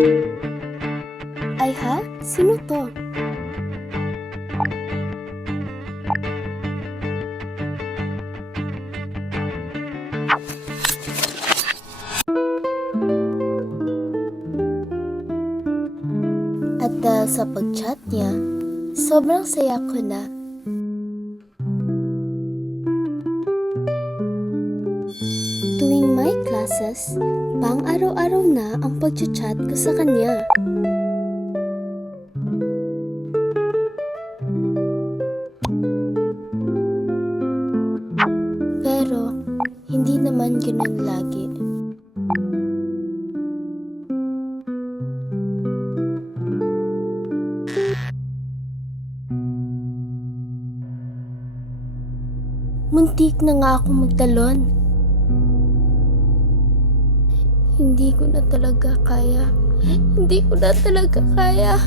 Ay ha? Sino to? At dahil sa pag-chat niya, sobrang saya ko na. Classes, pang araw-araw na ang pag-chat ko sa kanya. Pero, hindi naman ganun lagi. Muntik na nga ako magtalon. Hindi ko na talaga kaya. Hindi ko na talaga kaya.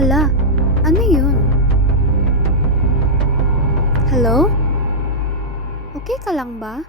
Hala, ano yun? Hello? Okay ka lang ba?